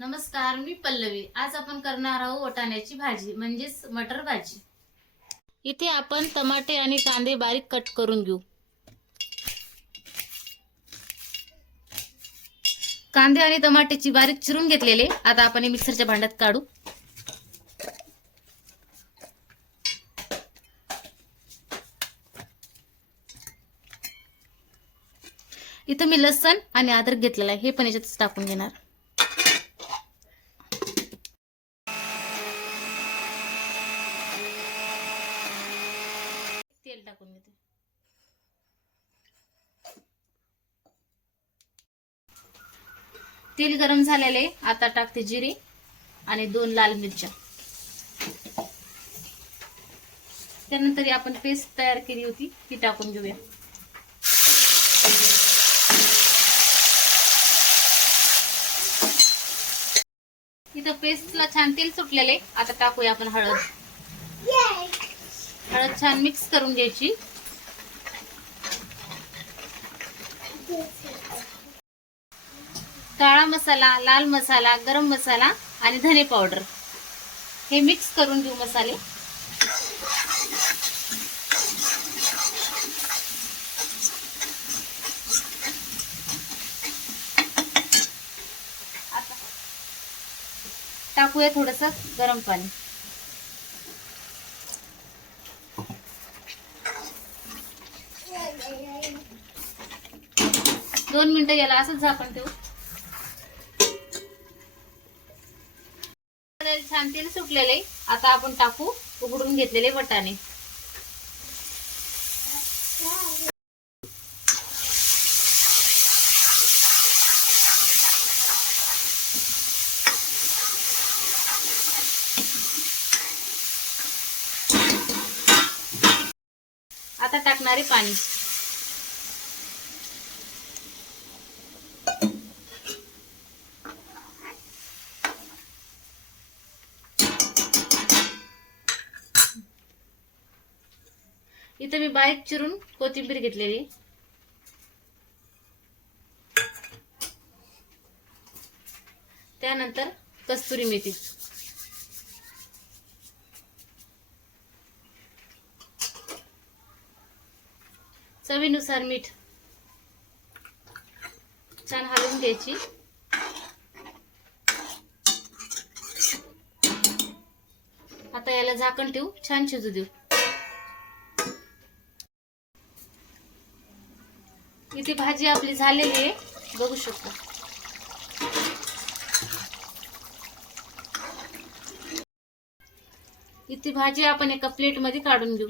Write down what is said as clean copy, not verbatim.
नमस्कार, मी पल्लवी। आज आपण करणार आहोत वाटाण्याची भाजी म्हणजेच मटर भाजी। इथे आपण टमाटे आणि कांदे बारीक कट करून घेऊ। कांदे आणि टमाट्याची बारीक चिरून घेतलेले आता आपण मिक्सरच्या भांड्यात काढू। इथे मी लसण आणि अद्रक घेतलेला आहे, हे पण याच्यात टाकून घेणार। तेल टाकून घेते। तेल गरम झालेले आता टाकते जिरे आणि 2 लाल मिरच्या। त्यानंतर आपण पेस्ट तयार केली होती ती टाकून घेऊया। इथं पेस्टला छान तेल सुटलेले आता टाकूया आपण हळद। हळद छान मिक्स करून घ्यायची। काळा मसाला, लाल मसाला, गरम मसाला आणि धने पावडर हे मिक्स करून घेऊ मसाले। आता टाकूया थोडंसं गरम पाणी। दोन मिनिटं याला असंच झाकण ठेवू। छान तेल सुटलेले आता आपण टाकू उघडून घेतलेले वाटाणे। आता टाकणारे पाणी। इथे मी बारीक चिरून कोथिंबीर घेतलेली। त्यानंतर कस्तुरी मेथी, चवीनुसार मीठ छान हलवून घ्यायची। आता याला झाकण ठेवू, छान शिजू देऊ। इथे भाजी आपली झालेली आहे, बघू शकता। इथे भाजी आपण एका प्लेट मध्ये काढून घेऊ।